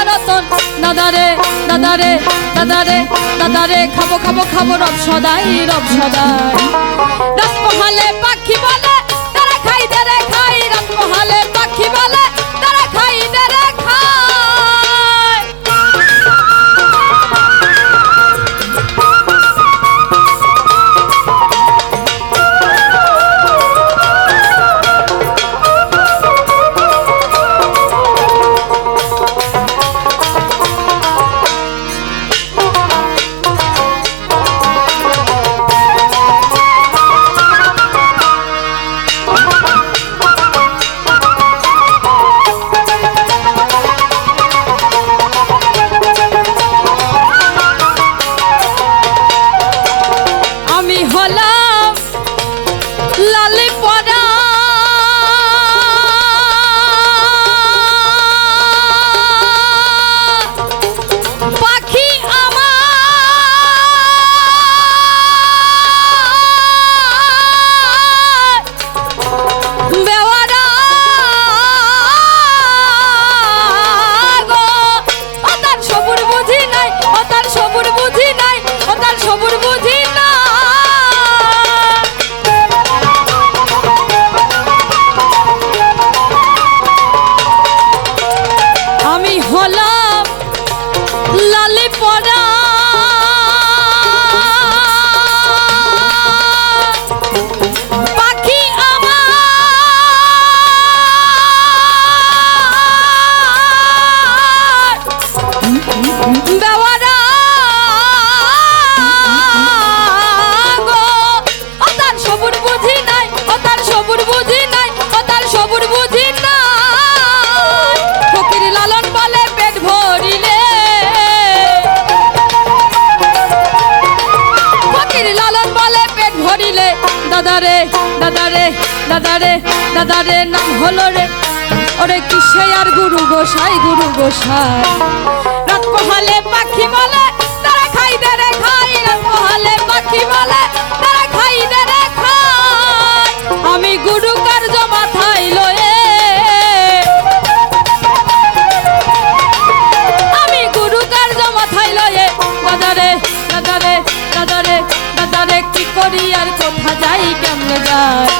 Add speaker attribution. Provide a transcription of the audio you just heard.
Speaker 1: না দাদারে দাদারে দাদারে দাদারে খাব খাব খাব রব সদাই রব সদাই। রাত মহালে পাখি বলে লালে দাদারে দাদারে দাদারে দাদারে নাম হলো রে। ওরে কিসে আর গুরু গোসাই গুরু গোসাই? রাত পোহালে পাখি বলে, তারা খাই দে রে খাই। রাত পোহালে পাখি বলে, তারা খাই দে রে খাই। আমি গুরু কার্য মাথায় লয়ে। আমি গুরু কার্য মাথায় লয়ে বাজারে हरियर को फजाई जाए